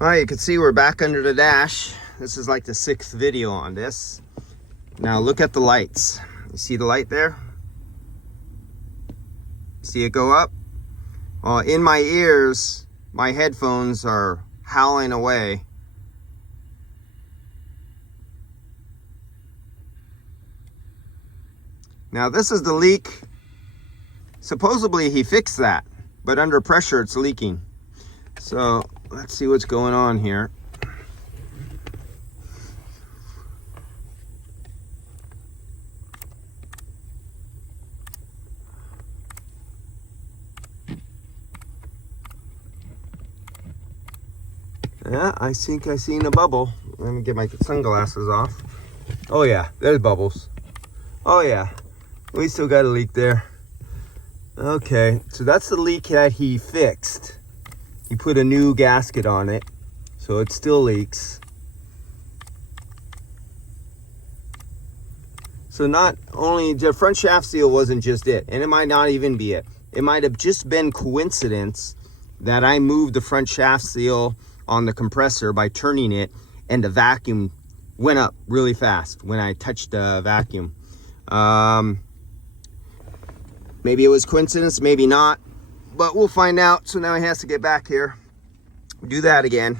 All right, you can see we're back under the dash. This is like the 6th video on this. Now look at the lights. You see the light there? See it go up? In my ears, my headphones are howling away. Now this is the leak. Supposedly he fixed that, but under pressure it's leaking. So let's see what's going on here. Yeah, I think I seen a bubble. Let me get my sunglasses off. Oh yeah, there's bubbles. Oh yeah, we still got a leak there. Okay, so that's the leak that he fixed. He put a new gasket on it, so it still leaks. So not only the front shaft seal wasn't just it, and it might not even be it. It might have just been coincidence that I moved the front shaft seal on the compressor by turning it, and the vacuum went up really fast when I touched the vacuum. Maybe it was coincidence, maybe not, but we'll find out. So now he has to get back here, do that again,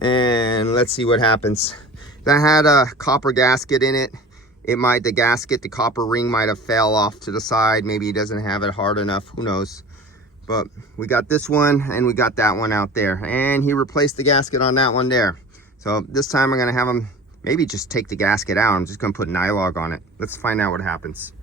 and let's see what happens. That had a copper gasket in it. The copper ring might have fell off to the side. Maybe he doesn't have it hard enough, who knows. But we got this one and we got that one out there, and he replaced the gasket on that one there. So this time I'm gonna have him maybe just take the gasket out. I'm just gonna put Nylog on it. Let's find out what happens.